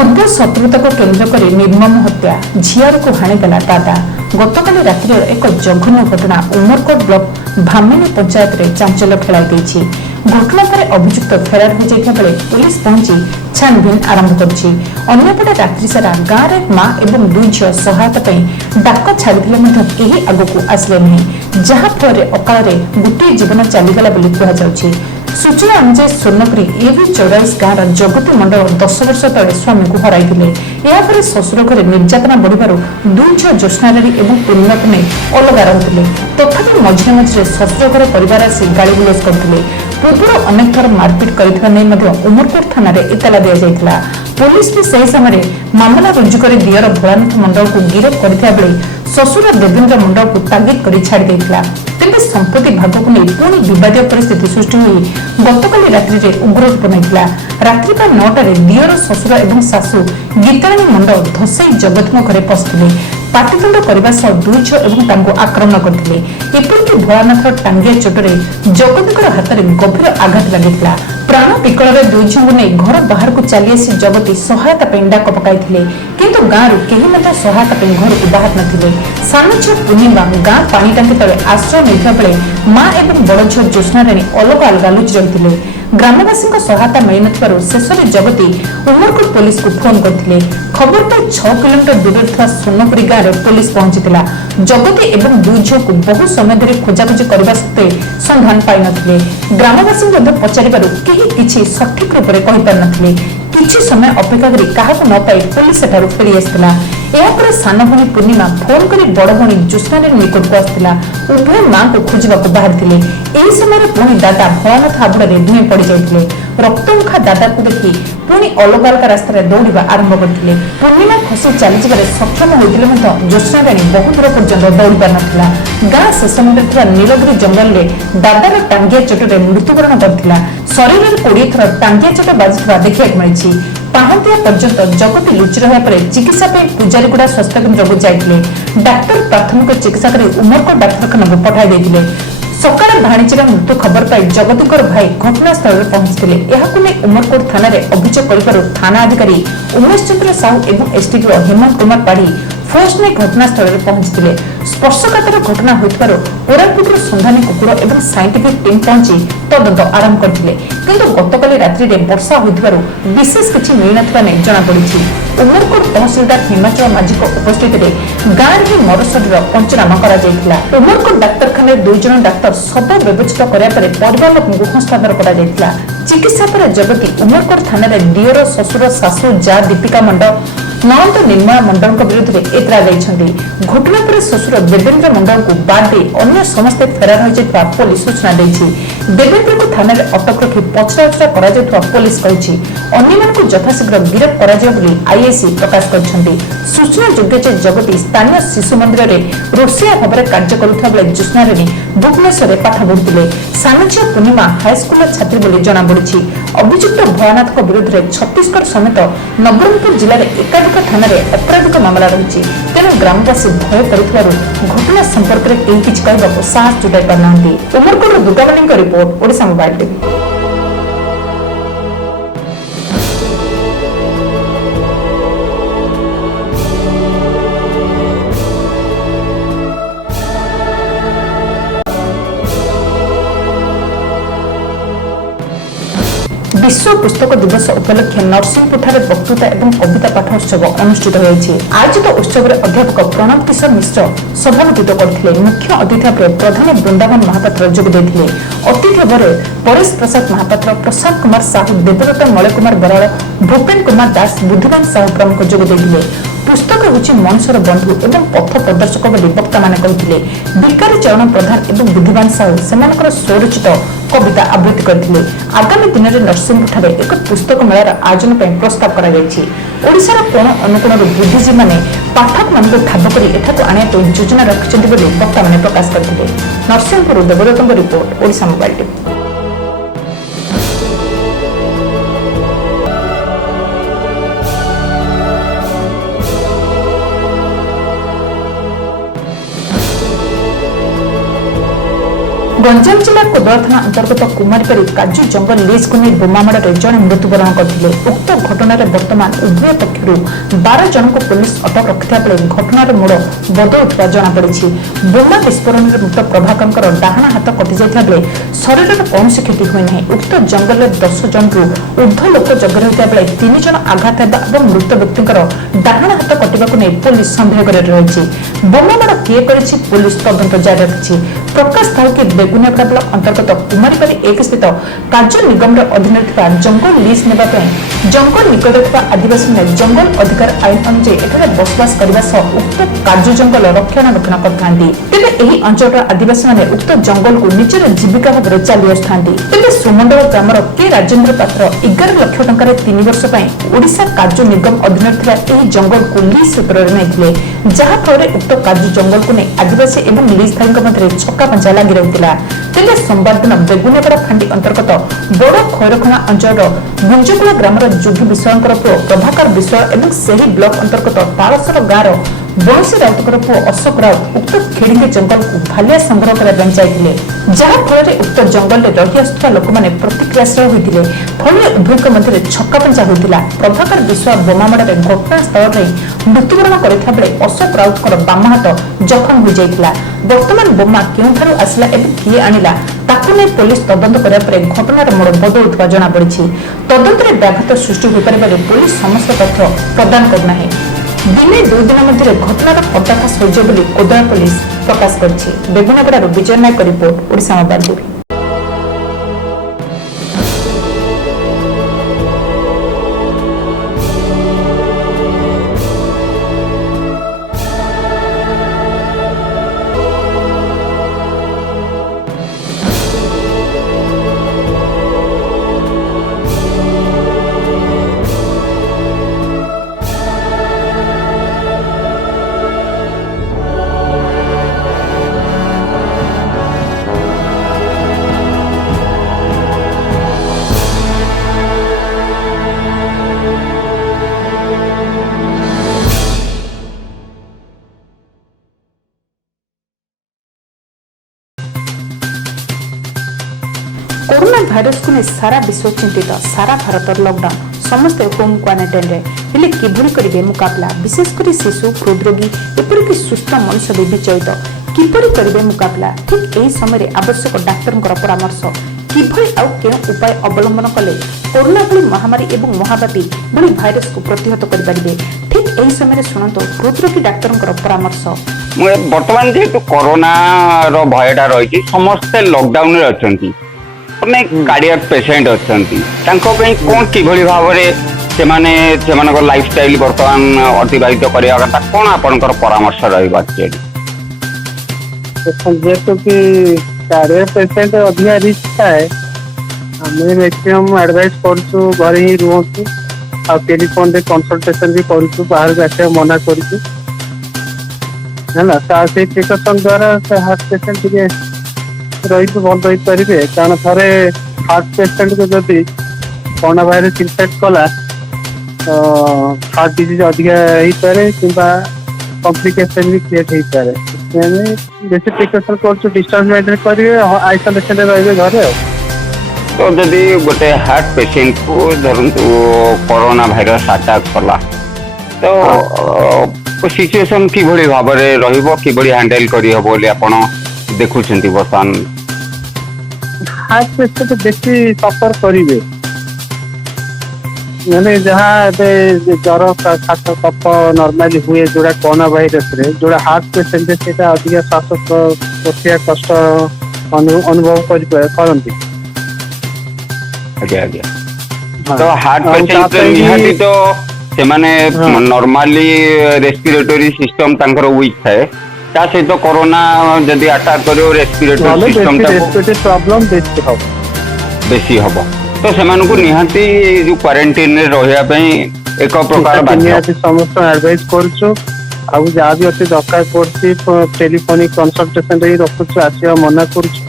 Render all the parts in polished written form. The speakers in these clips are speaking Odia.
ପୂର୍ବ ଶତ୍ରୁତାକୁ କେନ୍ଦ୍ର କରି ନିର୍ମମ ହତ୍ୟା, ଝିଅକୁ ହାଣିଦେଲା ଦାଦା। ଗତକାଲି ରାତିର ଏକ ଜଘନ୍ୟ ଘଟଣା ଉମରକୋଟ ବ୍ଲକ ଭାମିନୀ ପଞ୍ଚାୟତରେ ଚାଞ୍ଚଲ୍ୟ ଖେଳାଇ ଦେଇଛି। ଘଟଣା ପରେ ଅଭିଯୁକ୍ତ ଫେରାର ହୋଇଯାଇଥିବା ବେଳେ ପୁଲିସ ପହଞ୍ଚି ଛାନଭିନ ଆରମ୍ଭ କରିଛି। ଅନ୍ୟପଟେ ରାତ୍ରି ସାରା ଗାଁରେ ମା ଏବଂ ଦୁଇ ଝିଅ ସହାୟତା ପାଇଁ ଡାକ ଛାଡ଼ିଥିଲେ ମଧ୍ୟ କେହି ଆଗକୁ ଆସିଲେ ନାହିଁ, ଯାହାଫଳରେ ଅକାଳରେ ଗୋଟିଏ ଜୀବନ ଚାଲିଗଲା ବୋଲି କୁହାଯାଉଛି। ସୂଚନା ଅନୁଯାୟୀ ସ୍ୱର୍ଣ୍ଣପୁରୀ ଏଭି 44 ଗାଁର ଜଗତୀ ମଣ୍ଡଳ 10 ବର୍ଷ ତଳେ ସ୍ୱାମୀଙ୍କୁ ହରାଇଥିଲେ। ଏହାପରେ ଶ୍ୱଶୁର ଘରେ ନିର୍ଯାତନା ବଢ଼ିବାରୁ ଦୁଇ ଝିଅ ଜ୍ୟୋତ୍ସ୍ନାରାଣୀ ଏବଂ ପୂର୍ଣ୍ଣିମାକୁ ନେଇ ଅଲଗା ରହୁଥିଲେ। ତଥାପି ମଝିରେ ମଝିରେ ଶ୍ୱଶୁର ଘର ପରିବାର ଆସି ଗାଳିଗୁଲଜ କରୁଥିଲେ। ପୂର୍ବରୁ ଅନେକ ଥର ମାରପିଟ କରିଥିବା ନେଇ ମଧ୍ୟ ଉମରକୋଟ ଥାନାରେ ଏତଲା ଦିଆଯାଇଥିଲା। ପୁଲିସ ବି ସେହି ସମୟରେ ମାମଲା ରୁଜୁ କରି ଦିଅର ଭୋଳାନାଥ ମଣ୍ଡଳକୁ ଗିରଫ କରିଥିବା ବେଳେ ଶ୍ୱଶୁର ଦେବେନ୍ଦ୍ର ମଣ୍ଡଳକୁ ତାଗିଦ କରି ଛାଡ଼ି ଦେଇଥିଲା। ତେବେ ସମ୍ପତ୍ତି ଭାଗକୁ ନେଇ ପୁଣି ବିବାଦୀୟ ପରିସ୍ଥିତି ସୃଷ୍ଟି ହୋଇ ଗତକାଲି ରାତ୍ରିରେ ଉଗ୍ର ରୂପ ନେଇଥିଲା। ରାତ୍ରି ପ୍ରାୟ 9ଟାରେ ଦିଅର ଶ୍ୱଶୁର ଏବଂ ଶାଶୁ ଗୀତାରାଣୀ ମଣ୍ଡଳ ଧସେଇ ଜଗତଙ୍କ ଘରେ ପଶିଥିଲେ। ପାଟିତୁଣ୍ଡ କରିବା ସହ ଦୁଇ ଝିଅ ଏବଂ ତାଙ୍କୁ ଆକ୍ରମଣ କରିଥିଲେ। ଏପରିକି ଭୋଳାନାଥର ଟାଙ୍ଗିଆ ଚୋଟରେ ଜଗତୀଙ୍କର ହାତରେ ଗଭୀର ଆଘାତ ଲାଗିଥିଲା। ପ୍ରାଣ ବିକଳରେ ଦୁଇ ଝିଅଙ୍କୁ ନେଇ ଘର ବାହାରକୁ ଚାଲି ଆସି ଜଗତୀ ସହାୟତା ପାଇଁ ଡାକ ପକାଇଥିଲେ, କିନ୍ତୁ ଗାଁରୁ କେହି ମଧ୍ୟ ସହାୟତା ପାଇଁ ଘରକୁ ବାହାରି ନଥିଲେ। ସାନ ଝିଅ ପୂର୍ଣ୍ଣିମା ଗାଁ ପାଣି ଟାଙ୍କି ତଳେ ଆଶ୍ରୟ ନେଇଥିବା ବେଳେ ମା ଏବଂ ବଡ଼ ଝିଅ ଜ୍ୟୋତ୍ସ୍ନାରାଣୀ ଅଲଗା ଅଲଗା ଲୁଚି ରହିଥିଲେ। ଗ୍ରାମବାସୀଙ୍କ ସହାୟତା ମିଳିନଥିବାରୁ ଶେଷରେ ଜଗତୀ ଉମରକୋଟ ପୋଲିସକୁ ଫୋନ କରିଥିଲେ। ଖବର ପାଇ 6 କିଲୋମିଟର ଦୂରରେ ଥିବା ସ୍ୱର୍ଣ୍ଣପୁରୀ ଗାଁରେ ପୋଲିସ ପହଞ୍ଚିଥିଲା। ଜଗତୀ ଏବଂ ଦୁଇ ଝିଅକୁ ବହୁ ସମୟ ଧରି ଖୋଜାଖୋଜି କରିବା ସତ୍ତ୍ୱେ ସନ୍ଧାନ ପାଇନଥିଲେ। ଗ୍ରାମବାସୀଙ୍କୁ ମଧ୍ୟ ପଚାରିବାରୁ କେହି କିଛି ସଠିକ ରୂପରେ କହିପାରିନଥିଲେ। କିଛି ସମୟ ଅପେକ୍ଷା କରି କାହାକୁ ନ ପାଇ ପୋଲିସ ସେଠାରୁ ଫେରି ଆସିଥିଲା। ଏହାପରେ ସାନ ଭଉଣୀ ପୂର୍ଣ୍ଣିମା ଫୋନ କରି ବଡ଼ ଭଉଣୀ ଜ୍ୟୋତ୍ସ୍ନାରାଣୀ ନିକଟକୁ ଆସିଥିଲା। ଉଭୟ ମାଙ୍କୁ ଖୋଜିବାକୁ ବାହାରିଥିଲେ। ଏହି ସମୟରେ ପୁଣି ଦାଦା ଭୋଳାନାଥ ହାବୁଡ଼ରେ ଧୂଇଁ ପଡ଼ିଯାଇଥିଲେ। ରକ୍ତମୁଖା ଦାଦାକୁ ଦେଖି ପୁଣି ଅଲଗା ଅଲଗା ରାସ୍ତାରେ ଦୌଡ଼ିବା ଆରମ୍ଭ କରିଥିଲେ। ପୂର୍ଣ୍ଣିମା ଖସି ଚାଲିଯିବାରେ ସକ୍ଷମ ହୋଇଥିଲେ ମଧ୍ୟ ଜ୍ୟୋତ୍ସ୍ନାରାଣୀ ବହୁ ଦୂର ପର୍ଯ୍ୟନ୍ତ ଦୌଡ଼ି ପାରିନଥିଲା। ଗାଁ ଶେଷ ମୁଣ୍ଡରେ ଥିବା ନୀଳଗିରି ଜଙ୍ଗଲରେ ଦାଦାର ଟାଙ୍ଗିଆ ଚୋଟରେ ମୃତ୍ୟୁବରଣ କରିଥିଲା। ଶରୀରରେ 20 ଥର ଟାଙ୍ଗିଆ ଚୋଟ ବାଜିଥିବା ଦେଖିବାକୁ ମିଳିଛି। ପାହାନ୍ତିଆ ପର୍ଯ୍ୟନ୍ତ ଜଗତୀ ଲୁଚି ରହିବା ପରେ ଚିକିତ୍ସା ପାଇଁ ପୂଜାରୀଗୁଡ଼ା ସ୍ୱାସ୍ଥ୍ୟକେନ୍ଦ୍ରକୁ ଯାଇଥିଲେ। ଡାକ୍ତର ପ୍ରାଥମିକ ଚିକିତ୍ସା କରି ଉମରକୋଟ ଡାକ୍ତରଖାନାକୁ ପଠାଇ ଦେଇଥିଲେ। ସକାଳେ ଭାଣିଜୀର ମୃତ୍ୟୁ ଖବର ପାଇ ଜଗତୀଙ୍କର ଭାଇ ଘଟଣାସ୍ଥଳରେ ପହଞ୍ଚିଥିଲେ। ଏହାକୁ ନେଇ ଉମରକୋଟ ଥାନାରେ ଅଭିଯୋଗ କରିବାରୁ ଥାନା ଅଧିକାରୀ ଉମେଶ ଚନ୍ଦ୍ର ସାହୁ ଏବଂ ଏସଡିପିଓ ହେମନ୍ତ କୁମାର ପାଢ଼ୀ ଫୋର୍ସ ନେଇ ଘଟଣାସ୍ଥଳରେ ପହଞ୍ଚିଥିଲେ। ସ୍ପର୍ଶକାତର ଘଟଣା ହୋଇଥିବାରୁ କୋରାପୁଟର ସନ୍ଧାନୀ କୁକୁର ଏବଂ ସାଇଣ୍ଟିଫିକ ଟିମ୍ ପହଞ୍ଚି ତଦନ୍ତ ଆରମ୍ଭ କରିଥିଲେ, କିନ୍ତୁ ଗତକାଲି ରାତ୍ରିରେ ବର୍ଷା ହୋଇଥିବାରୁ ବିଶେଷ କିଛି ମିଳିନଥିବା ନେଇ ଜଣାପଡ଼ିଛି। ଉମରକୋଟ ତହସିଲଦାର ହିମାଚଳ ମାଝୀଙ୍କ ଉପସ୍ଥିତିରେ ଗାଁରେ ହିଁ ମରଶରୀର ପଞ୍ଚନାମା କରାଯାଇଥିଲା। ଉମରକୋଟ ଡାକ୍ତରଖାନାରେ 2 ଜଣ ଡାକ୍ତର ଶବ ବ୍ୟବଚ୍ଛେଦ କରିବା ପରେ ପରିବାର ଲୋକଙ୍କୁ ହସ୍ତାନ୍ତର କରାଯାଇଥିଲା। ଚିକିତ୍ସା ପରେ ଜଗତୀ ଉମରକୋଟ ଥାନାରେ ଦିଅର ଶ୍ୱଶୁର ଶାଶୁ ଯା ଦୀପିକା ମଣ୍ଡଳ ନଣନ୍ଦ ନିର୍ମଳା ମଣ୍ଡଳଙ୍କ ବିରୁଦ୍ଧରେ ଏତଲା ଦେଇଛନ୍ତି। ଘଟଣା ପରେ ଶ୍ୱଶୁର ଦେବେନ୍ଦ୍ର ମଣ୍ଡଳଙ୍କୁ ବାଦ ଦେଇ ଅନ୍ୟ ସମସ୍ତେ ଫେରାର ହୋଇଯାଇଥିବା ପୋଲିସ ସୂଚନା ଦେଇଛି। ଦେବେନ୍ଦ୍ରଙ୍କୁ ଥାନାରେ ଅଟକ ରଖି ପଚରାଉଚରା କରାଯାଉଥିବା ପୋଲିସ କହିଛି। ଅନ୍ୟମାନଙ୍କୁ ଯଥାଶୀଘ୍ର ଗିରଫ କରାଯିବ ବୋଲି ଆଇଆଇସି ପ୍ରକାଶ କରିଛନ୍ତି। ସୂଚନାଯୋଗ୍ୟ ଯେ ଜଗତୀ ସ୍ଥାନୀୟ ଶିଶୁ ମନ୍ଦିରରେ ରୋଷେଇଆ ଭାବରେ କାର୍ଯ୍ୟ କରୁଥିବା ବେଳେ ଜ୍ୟୋତ୍ସ୍ନାରାଣୀ ଭୁବନେଶ୍ୱରରେ ପାଠ ପଢୁଥିଲେ। ସାନ ଝିଅ ପୂର୍ଣ୍ଣିମା ହାଇସ୍କୁଲର ଛାତ୍ରୀ ବୋଲି ଜଣାପଡ଼ିଛି। ଅଭିଯୁକ୍ତ ଭୋଳାନାଥଙ୍କ ବିରୁଦ୍ଧରେ ଛତିଶଗଡ଼ ସମେତ ନବରଙ୍ଗପୁର ଜିଲ୍ଲାରେ ଏକାଧିକ ଥାନାରେ ଅପରାଧିକ ମାମଲା ରହିଛି। ତେଣୁ ଗ୍ରାମବାସୀ ଭୟ କରୁଥିବାରୁ ଘଟଣା ସମ୍ପର୍କରେ କେହି କିଛି କହିବାକୁ ସାହସ ଜୁଟାଇ ପାରୁନାହାନ୍ତି। ଉମରକୋଟର ଦୁର୍ଗାବାଣୀଙ୍କ ରିପୋର୍ଟ, ଓଡ଼ିଶା ମୋବାଇଲ ଟିଭି। विश्व पुस्तक दिवस उपलक्षे नरसिंहपुरଠାରେ बक्तृता एवं कविता पाठ उत्सव अनुष्ठित होइछि। आयोजित उत्सव में अध्यापक प्रणव किशोर मिश्र सभापतित्व करथिले। मुख्य अतिथि भावे प्रधान वृंदावन महापात्र जोग देथिले। अतिथि भावे परेश प्रसाद महापात्र, प्रसाद कुमार साहू, देवदत्त मलय कुमार बराड़, भूपेन कुमार दास, बुद्धिमान साहू प्रमुख जोग देथिले। पुस्तक होछि मनुष्यर बंधु एवं पथ प्रदर्शक बोली वक्ता माने कहिथिले। भिकारी चरण प्रधान एवं बुद्धिमान साहू सेमानकर स्वरचित कविता आवृत्ति करथिले। आगामी दिन में नरसिंहपुरଠାରେ एक पुस्तक मेलार आयोजन ପାଇଁ प्रस्ताव करा जायछि। ओडिशार कोण अनुकोणରୁ बुद्धिजीवी माने पाठक मानक ठाब करी एठाକୁ आनिया ପାଇଁ योजना रखिଛନ୍ତି ବୋଲି वक्ता माने प्रकाश करथिले। नरसिंहपुर देवदत्तଙ୍କ report, Odisha mobile TV. Ganjam जिला कोदला थाना अंतर्गत कुमारीपारी काजू जंगल लीज को नहीं बोमामाड़े जड़े मृत्युवरण करते। उक्त घटना बर्तमान उभय पक्षर 12 जन को पुलिस अटक रखिता बेले घटनार मोड़ बदलुवा जमापड़ी। बोमा विस्फोरण में मृत प्रभाकर डाहाण हाथ कटि जाता बेले शरीर कौन क्षति हुई ना। उक्त जंगल में 10 जन ऊर्ध लोक जग रही बेले 3 जन आघात और मृत व्यक्ति डाहाण हाथ कटा नहीं पुलिस सन्देह कर रही। बोमामाड़ किए कर पुलिस तदंत जारी रखी। प्रकाश था कि बेगुनियापड़ा ब्लक अंतर्गत कुमारीपारी 1 स्थित कार्य निगम अधीन जंगल लीज ने जंगल निकट आदिवासी ने जंगल अधिकार आईन अनुଯାयी एठारे बसवास करने सह उक्त कार्य जंगल रक्षणाबेक्षण करते। तेज यही अंचल आदिवासी मैंने उक्त जंगल को निजर जीविका भाव में चली आसुंट। तेज सुमंडल ग्रामर के राजेन्द्र पात्र 11 लाख टंकार 3 वर्ष ओडिशा कार्य निगम अधीन जंगल को लीज सूत्र नहीं जहाँफल उक्त कार्य जंगल को नहीं आदिवासी और लीजधारी मध्य छक्का पंचा लगी रही। तेज सोमवार दिन बेगुनियापड़ा फांडी अंतर्गत बड़ खैरखणा अंचल गुंजकुला ग्रामर जोगी विश्वाल पुओ प्रभाकर विश्वाल और सही ब्लक अंतर्गत तालसर गाँव बंशी राउतर पुओ अशोक राउत उक्त खेड़ी जंगल को भालिया संग्रह करने जाते जहाँफल उक्त जंगल में रही आसुवा लोक मैंने प्रतिक्रियाशील होते फल उभय मध्य छक्का पंचा होता। प्रभाकर विश्वाल बोमामाड़ घटनास्थल में मृत्युवरण करता बेले अशोक राउतर बाम हाथ जखम हो जाता। वर्तमान बोमा क्यों आसला एवं किए आणिला ताकू नहीं पुलिस तदंत करने घटनार मोड़ बदलुवा जमापड़ी। तदंत में व्याघात सृष्टि हो पारे पुलिस समस्त तथ्य प्रदान करना है। दिने 2 दिन मध्य घटनार पर्दाफाश हो कोदला पुलिस प्रकाश कर। Beguniapada Bijay Nayak report Odisha mobile TV. Corona virus को नहीं सारा विश्व चिंतित। सारा भारत लॉकडाउन समस्ते होम क्वारंटाइन हेले किभली करेंगे मुकाबला विशेषकर शिशु हृदरोगी एपरिक सुस्थ मनुष्य भी विचलित किपरि करेंगे मुकाबला। ठीक यही समय आवश्यक डाक्तर परामर्श किभली आउ केउ उपाय अवलंबन कले कोरोना भली महामारी एवं महाव्यापी भली भाइरस को प्रतिहत करें। ठीक यही समय शुणु हृदरोगी डाक्तर परामर्श। बर्तमान जेहेतु कोरोना रो भयटा रही समस्ते लॉकडाउन रे अछंती अनेक कार्डियक पेशेंट अछंती तांको पई कोन किभली भाबरे सेमाने सेमानक लाइफस्टाइल बर्तमान अतिबाहित करिया कथा कोन आपनकर परामर्श रहइबा छै। जेहेतु कि कार्डियक पेशेंट अधिका रिस्क है हमें मैक्सिमम एडवाइस करछु घर ही रुहतु आ टेलीफोन रे कंसल्टेशन भी करछु बाहर जाके मना करछु है ना से प्रिकॉशन द्वारा से हार्ट पेशेंट के रही भल रही पारे कारण थे हार्ट पेशेंट को जब कोरोना भाइरस इन्फेक्ट कला तो हार्ट डिजीज अधिका हो पारे कि कॉम्प्लिकेशन भी क्रिएट हो पारे बेसी प्रिकॉशन कर डिस्टेंस मेंटेन करेंगे आइसोलेशन रे घरे। तो जदि गोटे हार्ट पेशेंट को धरतु कोरोना भाइरस अटैक कला तो सिचुएशन किभली भाव में रहिबो किभली हैंडल करी हबो बोली आपण देखुछंती बर्तमान। हार्ट पेशेंट बेसी सफर करेंगे मैंने जहाँ ज्वर खास कफ नॉर्मली हुए जोड़ा कोरोना भाइरस रे जोड़ा हार्ट पेशेंट से अधिक श्वास प्रक्रिया कष्ट अनुभव करती। तो हार्ट पेशेंट निहाती तो से माने नॉर्मली रेस्पिरेटरी सिस्टम तांकर वीक थाए ता सहित कोरोना जदि अटैक करियो रेस्पिरेटरी सिस्टम प्रॉब्लम बेसी हबो तो सेमान को निहाती जो क्वारंटाइन रे रहया पई एक प्रकार बाध्य समस्त एडवाइस करछु आ जहाँ भी अच्छे दरकार पड़ती टेलीफोनिक कंसल्टेशन रे रखुछु आसिया मना करछु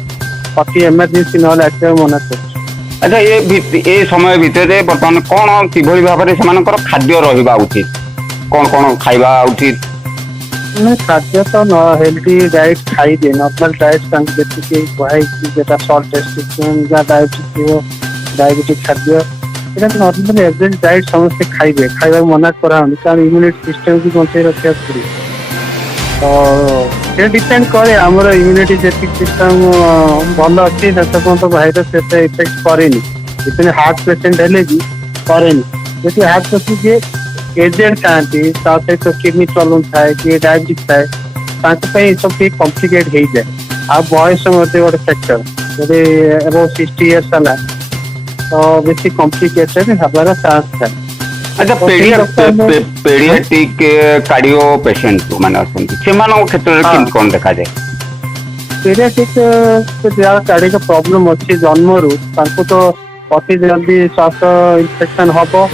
बाकी इमरजेंसी न आसिया मना करछु। अच्छा ये समय भितर बर्तमान कौन किभली भाव में सेमानकर खाद्य रहिबा उचित कौन कौन खाइबा उचित ना खाद्य तो न हेल्दी डाइट खाइबे नॉर्मल डाइट जी जेटा सॉल्ट रेस्ट्रिक्शन या डायबिटिक खाद्य ये नॉर्मल एवरेज डाइट समस्ते खाइबे खाइबा मना कराऊनी कारण इम्यूनिटी सिस्टम भी बचे रखा पड़े तो डिपेंड करे आमर इम्यूनिटी जी सिस्टम भल अच्छी तो भाईरस एत इफेक्ट करेनि इतने हार्ट पेसेंट हेले भी करेनि जैसे हार्ट पेसेंट एजेड था सहित किडनी प्रॉब्लम थाए कि डायबिटिक्स थाए सब कॉम्प्लिकेट हो जाए आ बयस गोटे फैक्टर जब एबो 60 इयर्स है तो बेसी कॉम्प्लिकेटेड हबार चांस थाए। अच्छा पेडियाट्रिक कार्डियो पेशेंट माने अछंती सेमानो क्षेत्र रे किन कोन देखा जाए पेडियाट्रिक जहाँ कार्डियो प्रॉब्लम अच्छी जन्मरू तो अति जल्दी श्वास इन्फेक्शन हम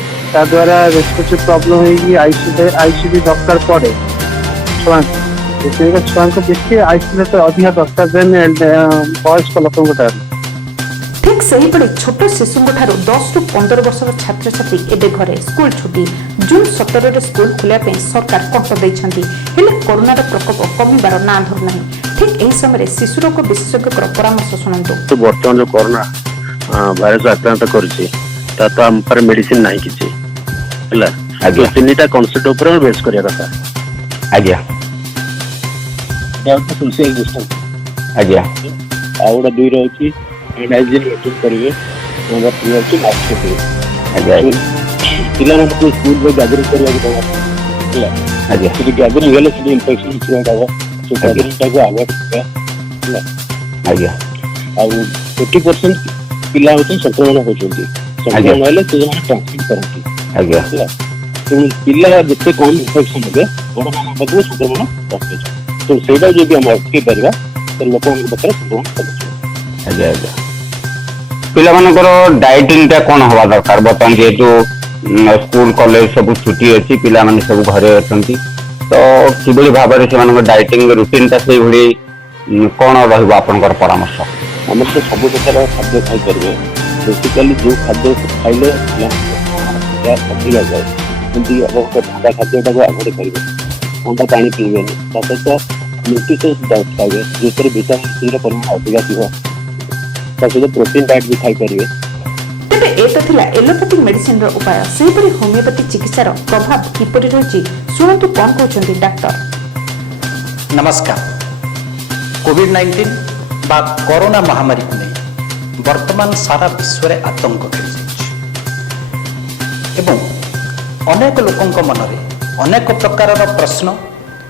द्वारा रेस्पिरेटरी प्रॉब्लम होगी आईसीयू दरकार पड़े छुआ छुआ को बेसी आईसीयू तो अधिक दरकार देन वयस्क लोक ठीक सही पड़े छोट शिशु 10 रु 15 वर्षर छात्र छात्री एबे घरे स्कूल छुट्टी जून 17 रे स्कूल खुलिया सरकार कंट देइछंती हेले कोरोनार प्रकोप कमिबार ना धर नाही ठीक एही समय शिशु रोग विशेषज्ञ परामर्श सुनंतु तो वर्तमान जो कोरोना भाइरस आक्रांत करछि ता तो हम पर मेडिसिन नाही किछि हला आगे तीनटा कांसेप्ट ऊपर हम बेस करिया कथा आज्ञा डाउट सोशल डिस्टेंस आज्ञा आउडा दुई रहछि हाइजीन मेंटेन करिवे नंबर 3 अछि मास्क करिवे आज्ञा पिला मन को स्कूल में गैदरिंग करिया के हला आज्ञा कि गैदरिंग हेले कि इन्फेक्शन स्प्रेड हो तो गैदरिंग टा को अवॉइड हला आज्ञा आ 80% पिला होते संक्रमण होचंती संक्रमण हेले तो ट्रांसमिट करती आज्ञा तो पिला जिते कम इन्फेक्शन होबे बड़ मान बदले संक्रमण होते तो सेटा जो भी हम अटके परिबा तो लोक मन बकरे संक्रमण करछ आज्ञा आज्ञा पिला मानकर डाइटिंग टा कोन होवा दरकार बतन जेतु स्कूल कॉलेज सब छुट्टी अछि पिला माने सब घरे अछंती तो किबली भाबरे से मानकर डाइटिंग रूटीन ता सेही भली कोन रहबो आपनकर परामर्श हमर तो सब प्रकार खाद्य खाई परिबे बेसिकली जो खाद्य खाइले या अधिक जाए जल्दी अब ठंडा खाद्य को अवॉइड करिवे ठंडा पानी पीबे तो न्यूट्रिशंस डाइट खाइबे जेतरे विटामिन सी रो परिमाण अधिक थिबो तासे प्रोटीन डाइट भी खाई परिबे तेबे एतो थिला एलोपैथिक मेडिसिन रो उपाय सेही परि होमियोपैथिक चिकित्सार प्रभाव किपरि रहछि सुनतु कोन कहउछन्ती डॉक्टर। नमस्कार। कोविड-19 बा कोरोना महामारी को नहीं वर्तमान सारा विश्व में आतंक खेली एवं अनेक लोकों मनरे अनेक प्रकार प्रश्न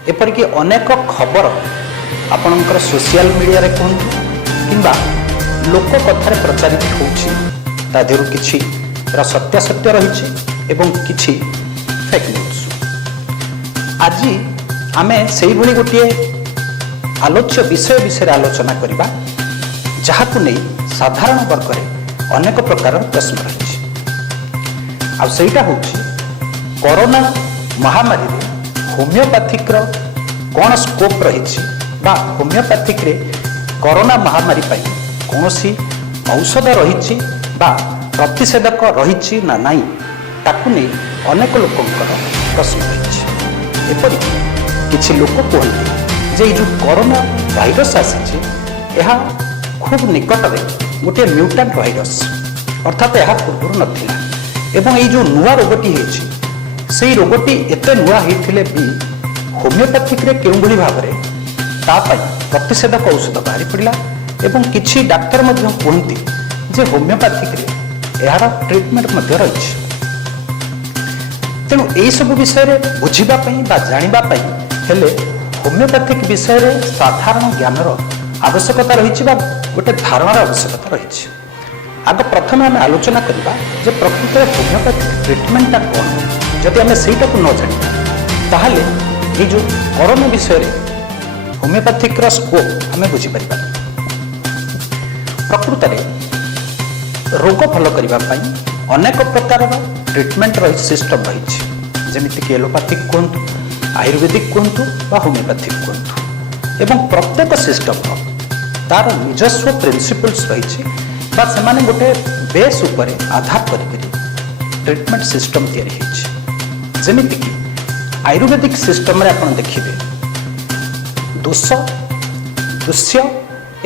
एपरिक अनेक खबर आपणकर सोशल मीडिया रे कहतु किंबा लोक कथार प्रचारित होछि ता देहु किछि सत्यासत्य रही एवं किछि फेक न्यूज। आज आमे सेही भली गोटे आलोच्य विषय विषय आलोचना करबा जहाकु नहीं साधारण वर्ग में अनेक प्रकार प्रश्न रही आ सेटा होछि कोरोना महामारी रे होमियोपैथिक रो कौन स्कोप रही बा होमियोपैथिक रे कोरोना महामारी पाई कौनसी औषध रही बा प्रतिषेधक रही ना नहीं ताकू नहीं अनेक लोकंकर प्रश्न रही एपरिक किछि लोक कहते जे जो कोरोना भाइरस आसी खूब निकट में गोटे म्यूटांट भाइरस अर्थात यह पूर्व नथिला एवं ये जो नुआ रोगटी है रोगटी एत नुआ होते भी होमियोपैथिक रे केउं भली भाव में तापाई प्रतिषेधक औषध बाहरी पड़ा एवं किछि डाक्तर मध्य कहती जे होमियोपैथिक रे यार ट्रिटमेंट मध्य रही तेणु यही सब विषय बुझापी जानापी हेले होमियोपैथिक विषय रे साधारण ज्ञानर आवश्यकता रही गोटे धारणार आवश्यकता रही। आग प्रथम आम आलोचना करवा जे प्रकृत होमियोपैथिक ट्रिटमेंटा कौन जदि आम से न जाना ताहले ये जो कोरोना विषय रे होमियोपैथिक स्कोप आम बुझीपर प्रकृत में रोग भल करने अनेक प्रकार ट्रिटमेंट रही सिस्टम रही जमीक एलोपैथिक कहतु आयुर्वेदिक कहतु बा होमियोपैथिक कहतु एवं प्रत्येक सिस्टम तार निजस्व प्रिंसिपल्स रही से गोटे बेस उपर आधार कर ट्रिटमेंट सिस्टम तैयारी जमीक आयुर्वेदिक सिस्टम रे आपन देखिबे ଦୋଷ ଦୃଶ୍ୟ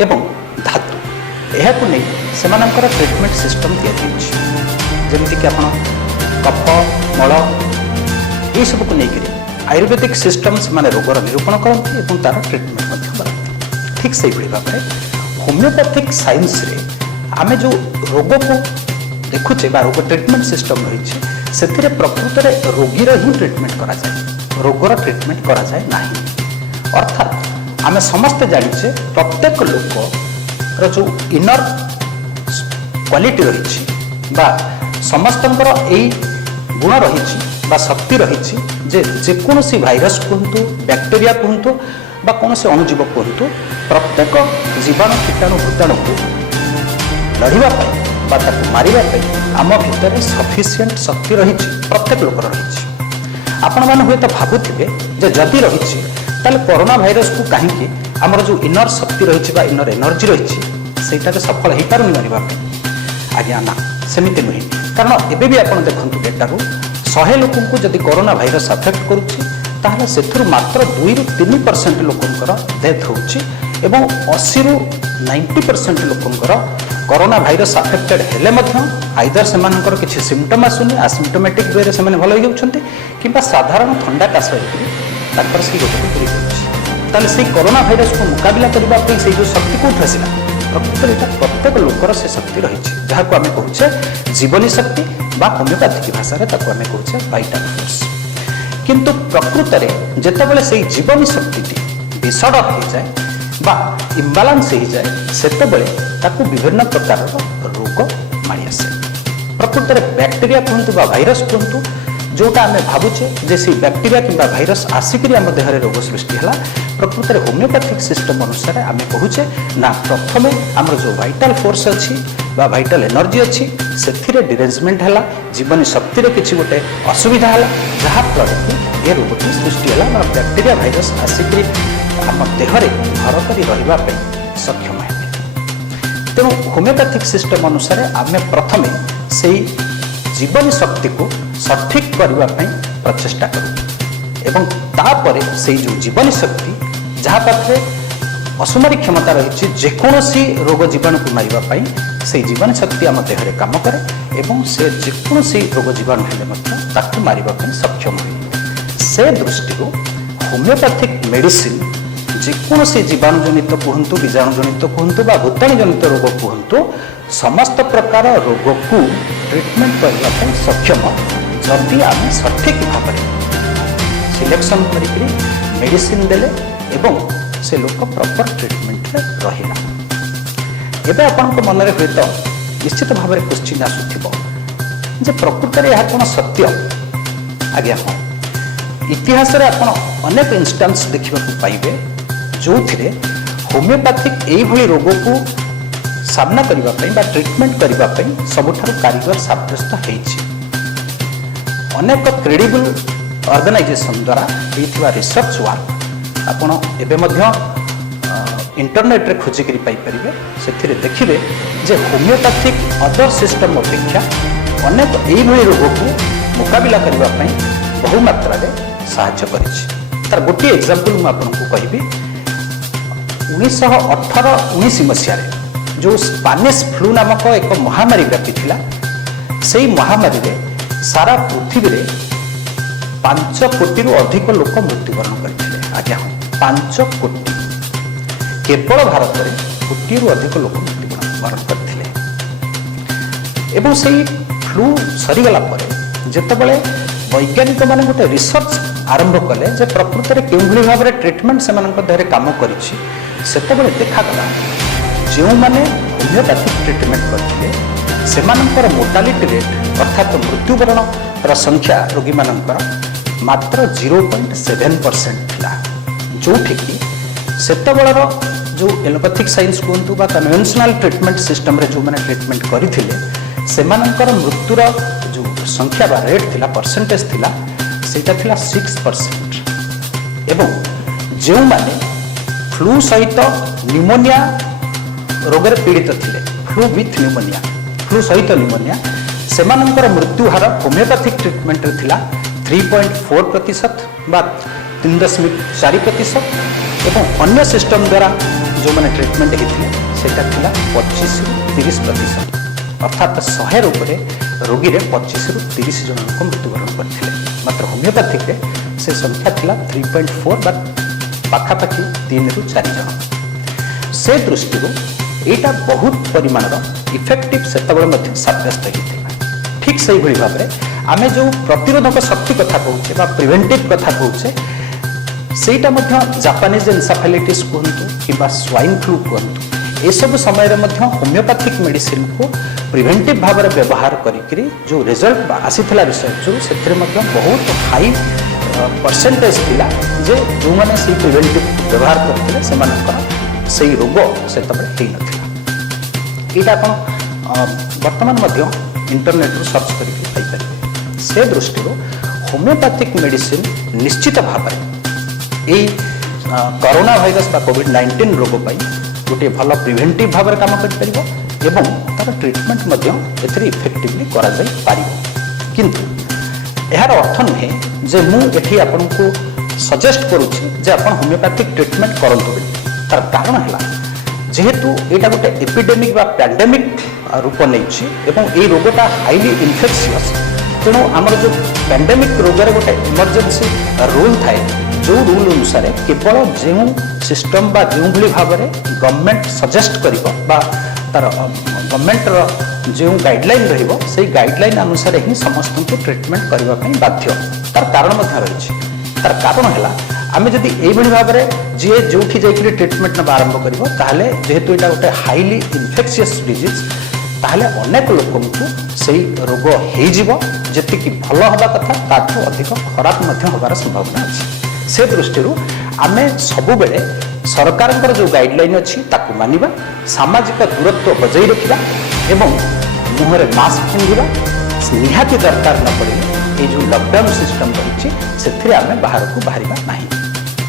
ଏବଂ ଧାତୁ ଏହାକୁ ନେଇ ସେମାନଙ୍କର ଟ୍ରିଟମେଣ୍ଟ ସିଷ୍ଟମ ତିଆରି ହେଉଛି। ଯେମିତିକି ଆପଣ କଫ ମଳ ଏସବୁକୁ ନେଇକରି ଆୟୁର୍ବେଦିକ ସିଷ୍ଟମ ସେମାନେ ରୋଗର ନିରୂପଣ କରନ୍ତି ଏବଂ ତାର ଟ୍ରିଟମେଣ୍ଟ ମଧ୍ୟ କରନ୍ତି। ଠିକ୍ ସେଇଭଳି ଭାବରେ ହୋମିଓପାଥିକ ସାଇନ୍ସରେ ଆମେ ଯେଉଁ ରୋଗକୁ ଦେଖୁଛେ ବା ରୋଗ ଟ୍ରିଟମେଣ୍ଟ ସିଷ୍ଟମ ରହିଛି ସେଥିରେ ପ୍ରକୃତରେ ରୋଗୀର ହିଁ ଟ୍ରିଟମେଣ୍ଟ କରାଯାଏ, ରୋଗର ଟ୍ରିଟମେଣ୍ଟ କରାଯାଏ ନାହିଁ। ଅର୍ଥାତ୍ ଆମେ ସମସ୍ତେ ଜାଣିଛେ ପ୍ରତ୍ୟେକ ଲୋକର ଯେଉଁ ଇନର କ୍ୱାଲିଟି ରହିଛି ବା ସମସ୍ତଙ୍କର ଏଇ ଗୁଣ ରହିଛି ବା ଶକ୍ତି ରହିଛି ଯେ ଯେକୌଣସି ଭାଇରସ୍ କୁହନ୍ତୁ ବ୍ୟାକ୍ଟେରିଆ କୁହନ୍ତୁ ବା କୌଣସି ଅଣୁଜୀବ କୁହନ୍ତୁ ପ୍ରତ୍ୟେକ ଜୀବାଣୁ କୀଟାଣୁ ଭୂତାଣୁକୁ ଲଢ଼ିବା ପାଇଁ ବା ତାକୁ ମାରିବା ପାଇଁ ଆମ ଭିତରେ ସଫିସିଏଣ୍ଟ ଶକ୍ତି ରହିଛି, ପ୍ରତ୍ୟେକ ଲୋକର ରହିଛି। ଆପଣମାନେ ହୁଏତ ଭାବୁଥିବେ ଯେ ଯଦି ରହିଛି ତାହେଲେ କରୋନା ଭାଇରସକୁ କାହିଁକି ଆମର ଯେଉଁ ଇନର ଶକ୍ତି ରହିଛି ବା ଇନର ଏନର୍ଜି ରହିଛି ସେଇଟାରେ ସଫଳ ହେଇପାରୁନି ମାରିବା ପାଇଁ। ଆଜ୍ଞା ନା, ସେମିତି ନୁହେଁ। କାରଣ ଏବେ ବି ଆପଣ ଦେଖନ୍ତୁ ଡେଟାରୁ 100 ଲୋକଙ୍କୁ ଯଦି କରୋନା ଭାଇରସ ଆଫେକ୍ଟ କରୁଛି ତାହେଲେ ସେଥିରୁ ମାତ୍ର 2ରୁ 3% ଲୋକଙ୍କର ଡେଥ୍ ହେଉଛି ଏବଂ 80ରୁ 90% ଲୋକଙ୍କର କରୋନା ଭାଇରସ ଆଫେକ୍ଟେଡ୍ ହେଲେ ମଧ୍ୟ ଆଇଦର ସେମାନଙ୍କର କିଛି ସିମ୍ପଟମ୍ ଆସୁନି, ଆସିମ୍ପଟୋମେଟିକ୍ ୱେରେ ସେମାନେ ଭଲ ହେଇଯାଉଛନ୍ତି କିମ୍ବା ସାଧାରଣ ଥଣ୍ଡା କାଶ ହେଇକି ତାଙ୍କର ସେଇ ରୋଗକୁ ଦୂରେଇ ଯାଉଛି। ତାହେଲେ ସେଇ କରୋନା ଭାଇରସକୁ ମୁକାବିଲା କରିବା ପାଇଁ ସେଇ ଯେଉଁ ଶକ୍ତି କେଉଁଠୁ ଆସିଲା? ପ୍ରକୃତରେ ଏଇଟା ପ୍ରତ୍ୟେକ ଲୋକର ସେ ଶକ୍ତି ରହିଛି ଯାହାକୁ ଆମେ କହୁଛେ ଜୀବନୀ ଶକ୍ତି ବା ହୋମିଓପାଥିକ ଭାଷାରେ ତାକୁ ଆମେ କହୁଛେ ଭାଇଟାଲ ଫୋର୍ସ। କିନ୍ତୁ ପ୍ରକୃତରେ ଯେତେବେଳେ ସେଇ ଜୀବନୀ ଶକ୍ତିଟି ବିଷଡ଼ ହେଇଯାଏ ବା ଇମ୍ବାଲାନ୍ସ ହେଇଯାଏ ସେତେବେଳେ ତାକୁ ବିଭିନ୍ନ ପ୍ରକାରର ରୋଗ ମାଡ଼ି ଆସେ। ପ୍ରକୃତରେ ବ୍ୟାକ୍ଟେରିଆ କୁହନ୍ତୁ ବା ଭାଇରସ୍ କୁହନ୍ତୁ ଯେଉଁଟା ଆମେ ଭାବୁଛେ ଯେ ସେଇ ବ୍ୟାକ୍ଟେରିଆ କିମ୍ବା ଭାଇରସ୍ ଆସିକରି ଆମ ଦେହରେ ରୋଗ ସୃଷ୍ଟି ହେଲା, ପ୍ରକୃତରେ ହୋମିଓପାଥିକ ସିଷ୍ଟମ ଅନୁସାରେ ଆମେ କହୁଛେ ନା ପ୍ରଥମେ ଆମର ଯେଉଁ ଭାଇଟାଲ ଫୋର୍ସ ଅଛି ବା ଭାଇଟାଲ ଏନର୍ଜି ଅଛି ସେଥିରେ ଡିରେଞ୍ଜମେଣ୍ଟ ହେଲା, ଜୀବନୀ ଶକ୍ତିରେ କିଛି ଗୋଟେ ଅସୁବିଧା ହେଲା ଯାହାଫଳରେ କି ଏ ରୋଗଟି ସୃଷ୍ଟି ହେଲା ବା ବ୍ୟାକ୍ଟେରିଆ ଭାଇରସ୍ ଆସିକରି ଆମ ଦେହରେ ଘର କରି ରହିବା ପାଇଁ ସକ୍ଷମ ହେଲେ। ତେଣୁ ହୋମିଓପାଥିକ ସିଷ୍ଟମ ଅନୁସାରେ ଆମେ ପ୍ରଥମେ ସେଇ ଜୀବନୀ ଶକ୍ତିକୁ ସଠିକ୍ କରିବା ପାଇଁ ପ୍ରଚେଷ୍ଟା କରୁ ଏବଂ ତାପରେ ସେଇ ଯେଉଁ ଜୀବନୀ ଶକ୍ତି ଯାହା ପାଖରେ ଅସୁମାରୀ କ୍ଷମତା ରହିଛି ଯେକୌଣସି ରୋଗ ଜୀବାଣୁକୁ ମାରିବା ପାଇଁ ସେଇ ଜୀବନୀ ଶକ୍ତି ଆମ ଦେହରେ କାମ କରେ ଏବଂ ସେ ଯେକୌଣସି ରୋଗ ଜୀବାଣୁ ହେଲେ ମଧ୍ୟ ତାକୁ ମାରିବା ପାଇଁ ସକ୍ଷମ ହୁଏ। ସେ ଦୃଷ୍ଟିରୁ ହୋମିଓପାଥିକ ମେଡିସିନ ଯେକୌଣସି ଜୀବାଣୁଜନିତ କୁହନ୍ତୁ, ବୀଜାଣୁଜନିତ କୁହନ୍ତୁ ବା ଭୂତାଣୁଜନିତ ରୋଗ କୁହନ୍ତୁ, ସମସ୍ତ ପ୍ରକାର ରୋଗକୁ ଟ୍ରିଟମେଣ୍ଟ କରିବା ପାଇଁ ସକ୍ଷମ ଯଦି ଆମେ ସଠିକ୍ ଭାବରେ ସିଲେକ୍ସନ୍ କରିକି ମେଡିସିନ ଦେଲେ ଏବଂ ସେ ଲୋକ ପ୍ରପର ଟ୍ରିଟମେଣ୍ଟରେ ରହିଲା। ଏବେ ଆପଣଙ୍କ ମନରେ ହୁଏତ ନିଶ୍ଚିତ ଭାବରେ କ୍ୱେଶ୍ଚିନ୍ ଆସୁଥିବ ଯେ ପ୍ରକୃତରେ ଏହା କ'ଣ ସତ୍ୟ? ଆଜ୍ଞା ହଁ, ଇତିହାସରେ ଆପଣ ଅନେକ ଇନଷ୍ଟାନ୍ସ ଦେଖିବାକୁ ପାଇବେ ଯେଉଁଥିରେ ହୋମିଓପାଥିକ ଏଇଭଳି ରୋଗକୁ ସାମ୍ନା କରିବା ପାଇଁ ବା ଟ୍ରିଟମେଣ୍ଟ କରିବା ପାଇଁ ସବୁଠାରୁ କାରିଗର ସାବ୍ୟସ୍ତ ହେଇଛି। ଅନେକ କ୍ରେଡିବୁଲ ଅର୍ଗାନାଇଜେସନ ଦ୍ୱାରା ହେଇଥିବା ରିସର୍ଚ୍ଚ ୱାର୍କ ଆପଣ ଏବେ ମଧ୍ୟ ଇଣ୍ଟରନେଟ୍ରେ ଖୋଜିକରି ପାଇପାରିବେ। ସେଥିରେ ଦେଖିବେ ଯେ ହୋମିଓପାଥିକ ଅଦର ସିଷ୍ଟମ ଅପେକ୍ଷା ଅନେକ ଏଇଭଳି ରୋଗକୁ ମୁକାବିଲା କରିବା ପାଇଁ ବହୁ ମାତ୍ରାରେ ସାହାଯ୍ୟ କରିଛି। ତାର ଗୋଟିଏ ଏକ୍ଜାମ୍ପଲ ମୁଁ ଆପଣଙ୍କୁ କହିବି। 1918-19 ମସିହାରେ ଯେଉଁ ସ୍ପାନିଶ ଫ୍ଲୁ ନାମକ ଏକ ମହାମାରୀ ବ୍ୟାପିଥିଲା, ସେହି ମହାମାରୀରେ ସାରା ପୃଥିବୀରେ 5 କୋଟିରୁ ଅଧିକ ଲୋକ ମୃତ୍ୟୁବରଣ କରିଥିଲେ। ଆଜ୍ଞା ହଁ, 5 କୋଟି। କେବଳ ଭାରତରେ 1 କୋଟିରୁ ଅଧିକ ଲୋକ ମୃତ୍ୟୁବରଣ କରିଥିଲେ। ଏବଂ ସେହି ଫ୍ଲୁ ସରିଗଲା ପରେ ଯେତେବେଳେ ବୈଜ୍ଞାନିକମାନେ ଗୋଟେ ରିସର୍ଚ୍ଚ ଆରମ୍ଭ କଲେ ଯେ ପ୍ରକୃତରେ କେଉଁଭଳି ଭାବରେ ଟ୍ରିଟମେଣ୍ଟ ସେମାନଙ୍କ ଦେହରେ କାମ କରିଛି, ସେତେବେଳେ ଦେଖାଗଲା ଯେଉଁମାନେ ହୋମିଓପାଥିକ ଟ୍ରିଟମେଣ୍ଟ କରିଥିଲେ ସେମାନଙ୍କର ମୋର୍ଟାଲିଟି ରେଟ୍ ଅର୍ଥାତ୍ ମୃତ୍ୟୁବରଣର ସଂଖ୍ୟା ରୋଗୀମାନଙ୍କର ମାତ୍ର 0.7% ଥିଲା। ଯେଉଁଠିକି ସେତେବେଳର ଯେଉଁ ଏଲୋପାଥିକ ସାଇନ୍ସ କୁହନ୍ତୁ ବା କନଭେନ୍ସନାଲ ଟ୍ରିଟମେଣ୍ଟ ସିଷ୍ଟମରେ ଯେଉଁମାନେ ଟ୍ରିଟମେଣ୍ଟ କରିଥିଲେ ସେମାନଙ୍କର ମୃତ୍ୟୁର ଯେଉଁ ସଂଖ୍ୟା ବା ରେଟ୍ ଥିଲା, ପରସେଣ୍ଟେଜ ଥିଲା, ସେଇଟା ଥିଲା 6%। ଏବଂ ଯେଉଁମାନେ ଫ୍ଲୁ ସହିତ ନ୍ୟୁମୋନିଆ ରୋଗରେ ପୀଡ଼ିତ ଥିଲେ, ଫ୍ଲୁ ୱିଥ୍ ନ୍ୟୁମୋନିଆ, ଫ୍ଲୁ ସହିତ ନ୍ୟୁମୋନିଆ, ସେମାନଙ୍କର ମୃତ୍ୟୁ ହାର ହୋମିଓପାଥିକ ଟ୍ରିଟମେଣ୍ଟରେ ଥିଲା 3.4% ବା 3.4%। ଏବଂ ଅନ୍ୟ ସିଷ୍ଟମ ଦ୍ୱାରା ଯେଉଁମାନେ ଟ୍ରିଟମେଣ୍ଟ ହେଇଥିଲେ ସେଇଟା ଥିଲା 25-30%, ଅର୍ଥାତ୍ 100 ଉପରେ ରୋଗୀରେ 25-30 ଜଣ ଲୋକ ମୃତ୍ୟୁବରଣ କରିଥିଲେ। ମାତ୍ର ହୋମିଓପାଥିକରେ ସେ ସଂଖ୍ୟା ଥିଲା 3.4 ବା ପାଖାପାଖି 3-4 ଜଣ। ସେ ଦୃଷ୍ଟିରୁ ଏଇଟା ବହୁତ ପରିମାଣର ଇଫେକ୍ଟିଭ ସେତେବେଳେ ମଧ୍ୟ ସାବ୍ୟସ୍ତ ହେଇଥିଲା। ଠିକ୍ ସେଇଭଳି ଭାବରେ ଆମେ ଯେଉଁ ପ୍ରତିରୋଧକ ଶକ୍ତି କଥା କହୁଛେ ବା ପ୍ରିଭେଣ୍ଟିଭ୍ କଥା କହୁଛେ, ସେଇଟା ମଧ୍ୟ ଜାପାନିଜ୍ ଏନ୍ସାଫାଲାଇଟିସ୍ କୁହନ୍ତୁ କିମ୍ବା ସ୍ୱାଇନ୍ ଫ୍ଲୁ କୁହନ୍ତୁ, ଏସବୁ ସମୟରେ ମଧ୍ୟ ହୋମିଓପାଥିକ୍ ମେଡିସିନ୍କୁ ପ୍ରିଭେଣ୍ଟିଭ୍ ଭାବରେ ବ୍ୟବହାର କରିକିରି ଯେଉଁ ରେଜଲ୍ଟ ଆସିଥିଲା ରିସର୍ଚ୍ଚରୁ, ସେଥିରେ ମଧ୍ୟ ବହୁତ ହାଇ ପରସେଣ୍ଟେଜ୍ ଥିଲା ଯେ ଯେଉଁମାନେ ସେଇ ପ୍ରିଭେଣ୍ଟିଭ୍ ବ୍ୟବହାର କରିଥିଲେ ସେମାନଙ୍କର ସେଇ ରୋଗ ସେତେବେଳେ ହେଇନଥିଲା। ଏଇଟା ଆପଣ ବର୍ତ୍ତମାନ ମଧ୍ୟ ଇଣ୍ଟରନେଟ୍ରୁ ସର୍ଚ୍ଚ କରିକି ପାଇପାରିବେ। ସେ ଦୃଷ୍ଟିରୁ ହୋମିଓପାଥିକ୍ ମେଡିସିନ୍ ନିଶ୍ଚିତ ଭାବରେ ଏଇ କରୋନା ଭାଇରସ୍ ବା କୋଭିଡ୍-19 ରୋଗ ପାଇଁ ଗୋଟିଏ ଭଲ ପ୍ରିଭେଣ୍ଟିଭ୍ ଭାବରେ କାମ କରିପାରିବ ଏବଂ ତା'ର ଟ୍ରିଟମେଣ୍ଟ ମଧ୍ୟ ଏଥିରେ ଇଫେକ୍ଟିଭଲି କରାଯାଇପାରିବ। କିନ୍ତୁ ଏହାର ଅର୍ଥ ନୁହେଁ ଯେ ମୁଁ ଏଠି ଆପଣଙ୍କୁ ସଜେଷ୍ଟ କରୁଛି ଯେ ଆପଣ ହୋମିଓପାଥିକ୍ ଟ୍ରିଟମେଣ୍ଟ କରନ୍ତୁ ବୋଲି। ତାର କାରଣ ହେଲା ଯେହେତୁ ଏଇଟା ଗୋଟେ ଏପିଡେମିକ୍ ବା ପ୍ୟାଣ୍ଡେମିକ୍ ରୂପ ନେଇଛି ଏବଂ ଏଇ ରୋଗଟା ହାଇଲି ଇନଫେକ୍ସିୟସ୍, ତେଣୁ ଆମର ଯେଉଁ ପ୍ୟାଣ୍ଡେମିକ୍ ରୋଗରେ ଗୋଟେ ଇମର୍ଜେନ୍ସି ରୁଲ୍ ଥାଏ, ଯେଉଁ ରୁଲ୍ ଅନୁସାରେ କେବଳ ଯେଉଁ ସିଷ୍ଟମ୍ ବା ଯେଉଁଭଳି ଭାବରେ ଗଭର୍ଣ୍ଣମେଣ୍ଟ ସଜେଷ୍ଟ କରିବ ବା ତାର ଗଭର୍ଣ୍ଣମେଣ୍ଟର ଯେଉଁ ଗାଇଡ଼ଲାଇନ୍ ରହିବ, ସେଇ ଗାଇଡ଼ଲାଇନ୍ ଅନୁସାରେ ହିଁ ସମସ୍ତଙ୍କୁ ଟ୍ରିଟମେଣ୍ଟ କରିବା ପାଇଁ ବାଧ୍ୟ। ତାର କାରଣ ମଧ୍ୟ ରହିଛି। ତାର କାରଣ ହେଲା ଆମେ ଯଦି এইভাবে ভাবে যে যেটি যাই ট্রিটমেন্ট নেওয়া আরম্ভ করব, তাহলে যেহেতু এটা গোটে হাইলি ইনফেকসিয়াস ডিজিজ, তাহলে অনেক লোকଙ୍କୁ সেই রোগ হয়েযিব, যেতিকি ভালো হওয়া কথা তাঠু অধিক খারাপ হবার সম্ভাবনা আছে। সে দৃষ্টি আমি সবুলে সরকারଙ୍କର ଯେଉଁ গাইডলাইন ଅଛି ତାକୁ ମାନିବା, ସାମାଜିକ ଦୂରତ୍ୱ ବଜାଇ ରଖିବା ଏବଂ ମୁହଁରେ ମାସ୍କ ପିନ୍ଧିବା, ନିହାତି ଦରକାର ନ ପଡ଼ିଲେ এই ଯେଉଁ ଲକଡାଉନ୍ ସିଷ୍ଟମ୍ ରହିଛି ସେଥିରେ ଆମେ ବାହାରକୁ ବାହାରିବା ନାହିଁ।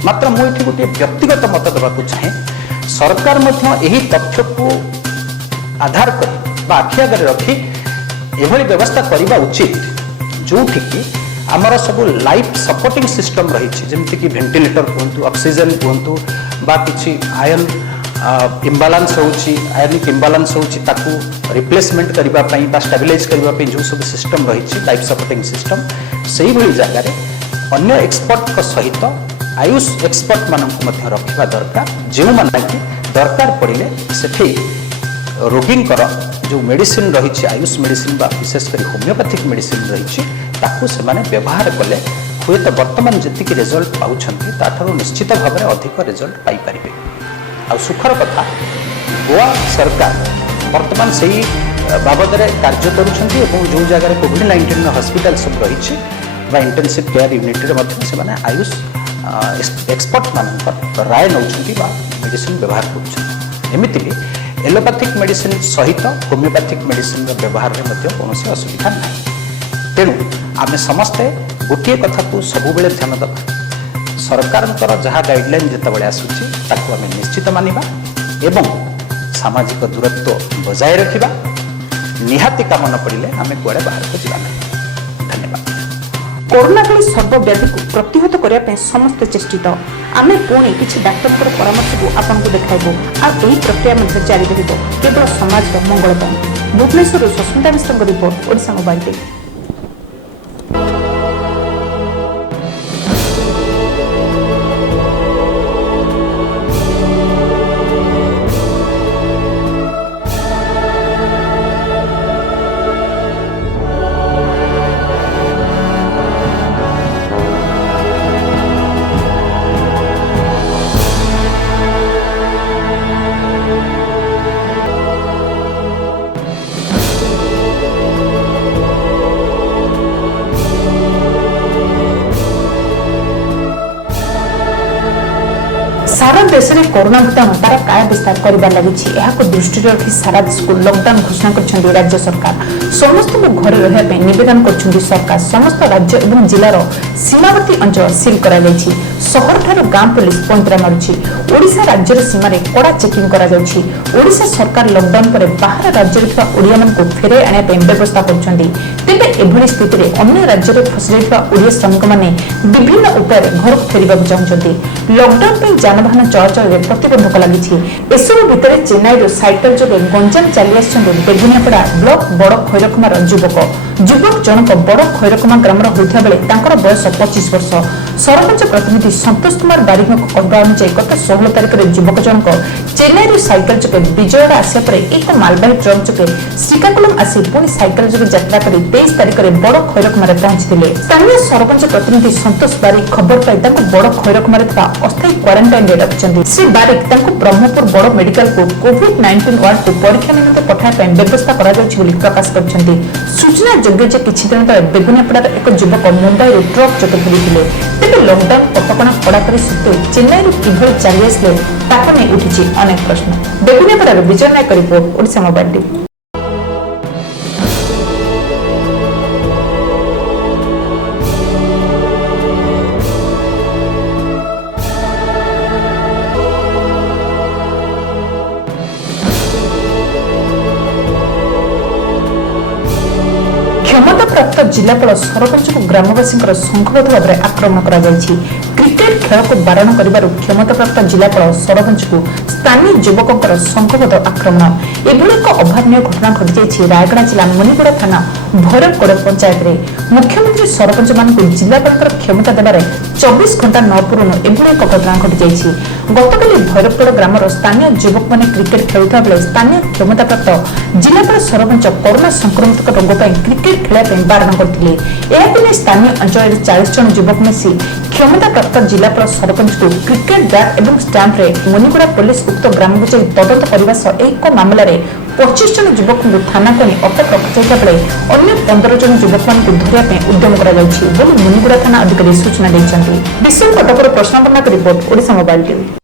ମାତ୍ର ମୁଁ ଏଠି ଗୋଟିଏ ବ୍ୟକ୍ତିଗତ ମତ ଦେବାକୁ ଚାହେଁ, ସରକାର ମଧ୍ୟ ଏହି ତଥ୍ୟକୁ ଆଧାର କରି ବା ଆଖି ଆଗରେ ରଖି ଏଭଳି ବ୍ୟବସ୍ଥା କରିବା ଉଚିତ ଯେଉଁଠିକି ଆମର ସବୁ ଲାଇଫ୍ ସପୋର୍ଟିଂ ସିଷ୍ଟମ୍ ରହିଛି, ଯେମିତିକି ଭେଣ୍ଟିଲେଟର କୁହନ୍ତୁ, ଅକ୍ସିଜେନ୍ କୁହନ୍ତୁ ବା କିଛି ଆୟନ୍ ଇମ୍ବାଲାନ୍ସ ହେଉଛି, ଆୟନିକ୍ ଇମ୍ବାଲାନ୍ସ ହେଉଛି, ତାକୁ ରିପ୍ଲେସମେଣ୍ଟ କରିବା ପାଇଁ ବା ଷ୍ଟାବିଲାଇଜ୍ କରିବା ପାଇଁ ଯେଉଁ ସବୁ ସିଷ୍ଟମ୍ ରହିଛି ଲାଇଫ୍ ସପୋର୍ଟିଂ ସିଷ୍ଟମ୍, ସେଇଭଳି ଜାଗାରେ ଅନ୍ୟ ଏକ୍ସପର୍ଟଙ୍କ ସହିତ ଆୟୁଷ ଏକ୍ସପର୍ଟମାନଙ୍କୁ ମଧ୍ୟ ରଖିବା ଦରକାର, ଯେଉଁମାନେ କି ଦରକାର ପଡ଼ିଲେ ସେଠି ରୋଗୀଙ୍କର ଯେଉଁ ମେଡିସିନ୍ ରହିଛି, ଆୟୁଷ ମେଡିସିନ୍ ବା ବିଶେଷ କରି ହୋମିଓପାଥିକ୍ ମେଡିସିନ୍ ରହିଛି, ତାକୁ ସେମାନେ ବ୍ୟବହାର କଲେ ହୁଏତ ବର୍ତ୍ତମାନ ଯେତିକି ରେଜଲ୍ଟ ପାଉଛନ୍ତି ତାଠାରୁ ନିଶ୍ଚିତ ଭାବରେ ଅଧିକ ରେଜଲ୍ଟ ପାଇପାରିବେ। ଆଉ ସୁଖର କଥା, ଗୋଆ ସରକାର ବର୍ତ୍ତମାନ ସେହି ବାବଦରେ କାର୍ଯ୍ୟ କରୁଛନ୍ତି ଏବଂ ଯେଉଁ ଜାଗାରେ କୋଭିଡ୍-19 ହସ୍ପିଟାଲ ସବୁ ରହିଛି ବା ଇଣ୍ଟେନ୍ସିଭ୍ କେୟାର ୟୁନିଟ୍ରେ ମଧ୍ୟ ସେମାନେ ଆୟୁଷ ଏକ୍ସପର୍ଟମାନଙ୍କର ରାୟ ନେଉଛନ୍ତି ବା ମେଡିସିନ୍ ବ୍ୟବହାର କରୁଛନ୍ତି। ଏମିତି ଏଲୋପାଥିକ୍ ମେଡିସିନ୍ ସହିତ ହୋମିଓପାଥିକ୍ ମେଡିସିନ୍ର ବ୍ୟବହାରରେ ମଧ୍ୟ କୌଣସି ଅସୁବିଧା ନାହିଁ। ତେଣୁ ଆମେ ସମସ୍ତେ ଗୋଟିଏ କଥାକୁ ସବୁବେଳେ ଧ୍ୟାନ ଦେବା, ସରକାରଙ୍କର ଯାହା ଗାଇଡ଼ଲାଇନ୍ ଯେତେବେଳେ ଆସୁଛି ତାକୁ ଆମେ ନିଶ୍ଚିତ ମାନିବା ଏବଂ ସାମାଜିକ ଦୂରତ୍ୱ ବଜାୟ ରଖିବା। ନିହାତି କାମ ନ ପଡ଼ିଲେ ଆମେ କୁଆଡ଼େ ବାହାରକୁ ଯିବା ନାହିଁ। ଧନ୍ୟବାଦ। କରୋନା ଭଳି ସର୍ବବ୍ୟାଧିକୁ ପ୍ରତିହତ କରିବା ପାଇଁ ସମସ୍ତେ ଚେଷ୍ଟିତ। ଆମେ ପୁଣି କିଛି ଡାକ୍ତରଙ୍କର ପରାମର୍ଶକୁ ଆପଣଙ୍କୁ ଦେଖାଇବୁ। ଆଉ ଏହି ପ୍ରକ୍ରିୟା ମଧ୍ୟ ଜାରି ରହିବ କେବଳ ସମାଜର ମଙ୍ଗଳ ପାଇଁ। ଭୁବନେଶ୍ୱରରୁ ସସ୍ମିତା ମିଶ୍ରଙ୍କ ରିପୋର୍ଟ, ଓଡ଼ିଶା ମୋବାଇଲ ଟିଭି। सारा देश में कोरोना भूताणु तार काय विस्तार कर लगी। दृष्टि रखी सारा देश को लॉकडाउन घोषणा कर राज्य सरकार। समस्त को घर रही निवेदन कर सरकार समस्त राज्य और जिलार सीमावर्ती अंचल सिल कर सहर ठार गां पुलिस पैंतरा मारुछि। ओडिशा राज्यर सीमार कड़ा चेकिंग ओडिशा सरकार लॉकडाउन पर बाहर राज्य ओडिया को फेरे आने व्यवस्था कर स्थित में अन्य राज्य में फसी ओडिया श्रमिक मैंने विभिन्न उपाय घर फेरवा चाहते। लॉकडाउन जान ଯାନବାहନ ଚଳାଚଳରେ ପ୍ରତିବନ୍ଧକ ଲାଗିଛି। ଏସବୁ ଭିତରେ ଚେନ୍ନାଇରୁ ସାଇକେଲ ଯୋଗେ ଗଞ୍ଜାମ ଚାଲି ଆସିଛନ୍ତି ବେଗୁନିଆପଡ଼ା ବ୍ଲକ ବଡ଼ ଖୈରଖମାର ଯୁବକ ଜଣକ ବଡ଼ ଖୈରଖମା ଗ୍ରାମର ହୋଇଥିବା ବେଳେ ତାଙ୍କର ବୟସ 25 ବର୍ଷ। ସରପଞ୍ଚ ପ୍ରତିନିଧି ସନ୍ତୋଷ କୁମାର ବାରିକଙ୍କ କହିବା ଅନୁଯାୟୀ ଗତ 16 ତାରିଖରେ ଯୁବକ ଜଣକ ଚେନ୍ନାଇରୁ ସାଇକେଲ ଯୋଗେ ବିଜୟୱାଡ଼ା ଆସିବା ପରେ ଏକ ମାଲବାହୀ ଟ୍ରକ୍ ଯୋଗେ ଶ୍ରୀକାକୁଲମ ଆସି ପୁଣି ସାଇକେଲ ଯୋଗେ ଯାତ୍ରା କରି 23 ତାରିଖରେ ବଡ଼ ଖୈରଖମାରେ ପହଞ୍ଚିଥିଲେ। ସ୍ଥାନୀୟ ସରପଞ୍ଚ ପ୍ରତିନିଧି ସନ୍ତୋଷ ବାରିକ ଖବର ପାଇ ତାଙ୍କୁ ବଡ଼ ଖୈରଖମାରେ ଥିବା ଅସ୍ଥାୟୀ କ୍ୱାରେଣ୍ଟାଇନରେ ରଖିଛନ୍ତି। ଶ୍ରୀ ବାରିକ ତାଙ୍କୁ ବ୍ରହ୍ମପୁର ବଡ଼ ମେଡିକାଲକୁ କୋଭିଡ-19 ୱାର୍ଡକୁ ପରୀକ୍ଷା ନିମନ୍ତେ ପଠାଇବା ପାଇଁ ବ୍ୟବସ୍ଥା କରାଯାଉଛି ବୋଲି ପ୍ରକାଶ କରିଛନ୍ତି। ସୂଚନା ଯୋଗ୍ୟ ଯେ କିଛି ଦିନ ତଳେ ବେଗୁନିଆପଡ଼ାର ଏକ ଯୁବକ ମୁମ୍ବାଇରୁ ଟ୍ରକ୍ ଯୋଗେ ଫେରିଥିଲେ। ତେବେ ଲକଡାଉନ କଟକଣା କଡ଼ାକଡ଼ି ସତ୍ତ୍ୱେ ଚେନ୍ନାଇରୁ କିଭଳି ଚାଲି ଆସିଲେ ତାକୁ ନେଇ ଉଠିଛି ଅନେକ ପ୍ରଶ୍ନ। ବେଗୁନିଆପଡ଼ାର Bijay Nayak report, Odisha mobile TV. କ୍ଷମତାପ୍ରାପ୍ତ ଜିଲ୍ଲାପାଳ ସରପଞ୍ଚଙ୍କୁ ଗ୍ରାମବାସୀଙ୍କର ସଂଘବଦ୍ଧ ଭାବରେ ଆକ୍ରମଣ କରାଯାଇଛି। କ୍ରିକେଟ ଖେଳକୁ ବାରଣ କରିବାରୁ କ୍ଷମତାପ୍ରାପ୍ତ ଜିଲ୍ଲାପାଳ ସରପଞ୍ଚଙ୍କୁ ସ୍ଥାନୀୟ ଯୁବକଙ୍କର ସଂଘବଦ୍ଧ ଆକ୍ରମଣ। ଏଭଳି ଏକ ଅଭାବନୀୟ ଘଟଣା ଘଟିଯାଇଛି ରାୟଗଡ଼ା ଜିଲ୍ଲା ମୁନିଗୁଡ଼ା ଥାନା ଭୈରବଗଡ଼ ପଞ୍ଚାୟତରେ। ମୁଖ୍ୟମନ୍ତ୍ରୀ ସରପଞ୍ଚମାନଙ୍କୁ ଜିଲ୍ଲାପାଳଙ୍କର କ୍ଷମତା ଦେବାରେ 24 ଘଣ୍ଟା ନ ପୂର୍ବରୁ ଏଭଳି ଏକ ଘଟଣା ଘଟିଯାଇଛି। ଗତକାଲି ଭୈରବଗଡ଼ ଗ୍ରାମର ସ୍ଥାନୀୟ ଯୁବକମାନେ କ୍ରିକେଟ ଖେଳୁଥିବା ବେଳେ ସ୍ଥାନୀୟ କ୍ଷମତାପ୍ରାପ୍ତ ଜିଲ୍ଲାପାଳ ସରପଞ୍ଚ କରୋନା ସଂକ୍ରମିତ ରୋଗ ପାଇଁ କ୍ରିକେଟ ଖେଳିବା ପାଇଁ ବାରଣ କରିଥିଲେ। ଏହାକୁ ନେଇ ସ୍ଥାନୀୟ ଅଞ୍ଚଳରେ 40 ଜଣ ଯୁବକ ମିଶି କ୍ଷମତାପ୍ରାପ୍ତ ଜିଲ୍ଲାପାଳ ସରପଞ୍ଚଙ୍କୁ କ୍ରିକେଟ ବ୍ୟାଟ୍ ଏବଂ ଷ୍ଟାମ୍ପରେ ମୁନିଗୁଡ଼ା ପୋଲିସ ଉକ୍ତ ଗ୍ରାମକୁ ଯାଇ ତଦନ୍ତ କରିବା ସହ ଏକ ମାମଲାରେ 25 ଜଣ ଯୁବକଙ୍କୁ ଥାନାକୁ ଆଣି ଅଟକ ରଖାଯାଇଥିବା ବେଳେ ଅନ୍ୟ 15 ଜଣ ଯୁବକମାନଙ୍କୁ ଧରିବା ପାଇଁ ଉଦ୍ୟମ କରାଯାଉଛି ବୋଲି ମୁନିଗୁଡ଼ା ଥାନା ଅଧିକାରୀ ସୂଚନା ଦେଇଛନ୍ତି। ବିଶ୍ୱ କଟକର ପ୍ରଶ୍ନବର୍ଣ୍ଣକ ରିପୋର୍ଟ, ଓଡ଼ିଶା ମୋବାଇଲ ଟିଭି।